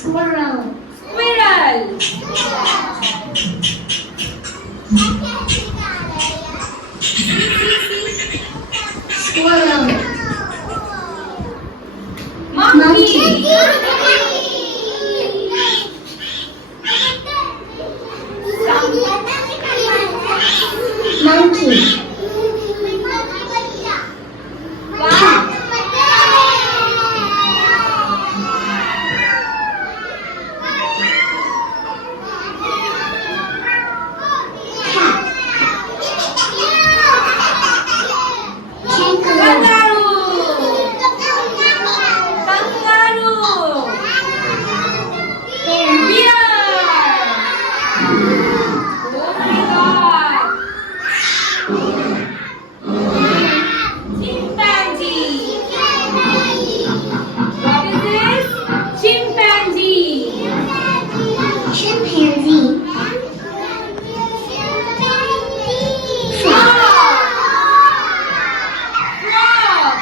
Squirrel. Squirrel. Squirrel. Monkey. Monkey. Cat. Kangaroo. Kangaroo. Bear. Oh my God. Chimpanzee. What is this? Chimpanzee. Chimpanzee. Frog. Frog.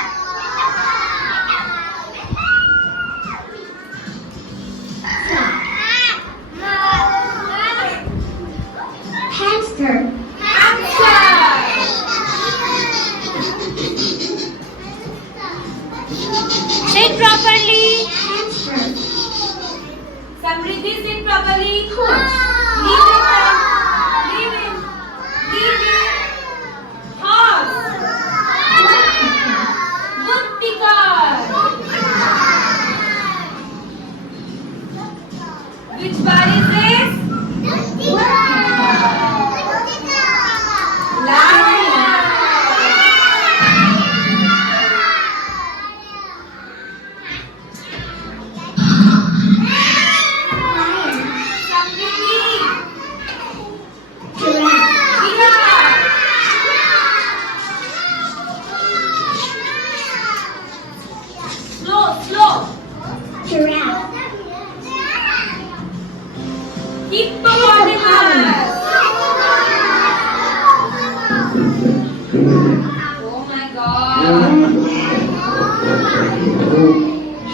Hamster. Hamster. Say it properly. Hamster. Samriddhi, say it properly. Horse. Leave it. Leave it. Leave it. Horse. Woodpecker. Which bird is this? Lion. Samriddhi. Giraffe. Giraffe. Slow. Giraffe. Hippopotamus. Oh my God.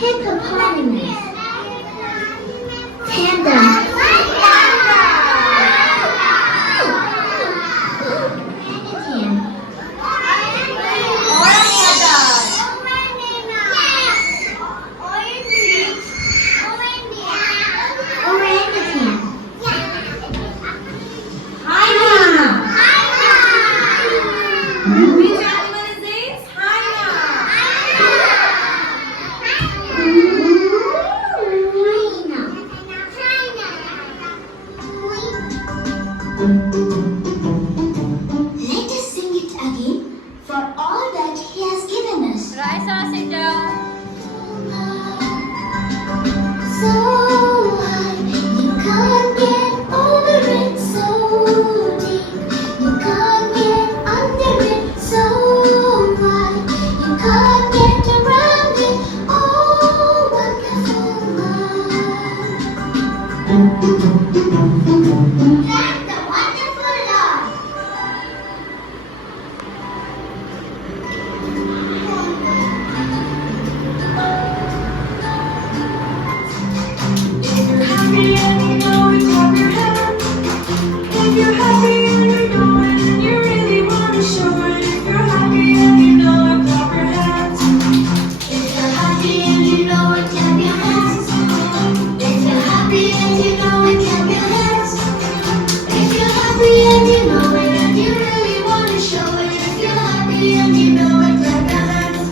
Hippopotamus. Panda. Orangutan. Hyena. Which animal is this? Hyena. Let us sing it again for all that He has given us. Raisa, sit down. So high, you can't get over it. So deep, you can't get under it. So wide, you can't get around it. Oh, wonderful mind. That's the wonderful Lord. If you're happy and you know it, clap your hands. If you're happy and you know it, and you really want to show it. If you're happy and you know it, clap your hands. If you're happy and you know it, clap your hands. If you're happy and you know it, clap your hands. If you're happy and you know it, and you really want to show it. If you're happy and you know it, clap your hands.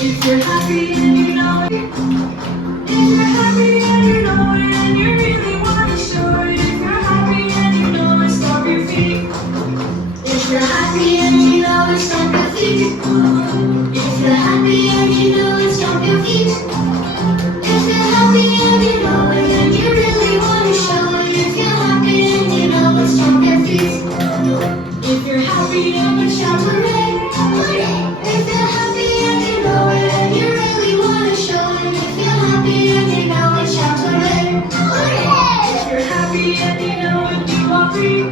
If you're happy and you know it. If you're happy and you know it, and you really want to show it. If you're happy and you know it, stomp your feet. If you're happy and you know it, stomp your feet. If you're happy and you know it, stomp your feet. If you're happy and you know it, and you really want to show it. If you're happy and you know it, stomp your feet. If you're happy and you shout hooray. If you're happy and you know it, and you really want to show it. If you're happy and you know it, shout hooray. If you're happy and you know it, you walk free.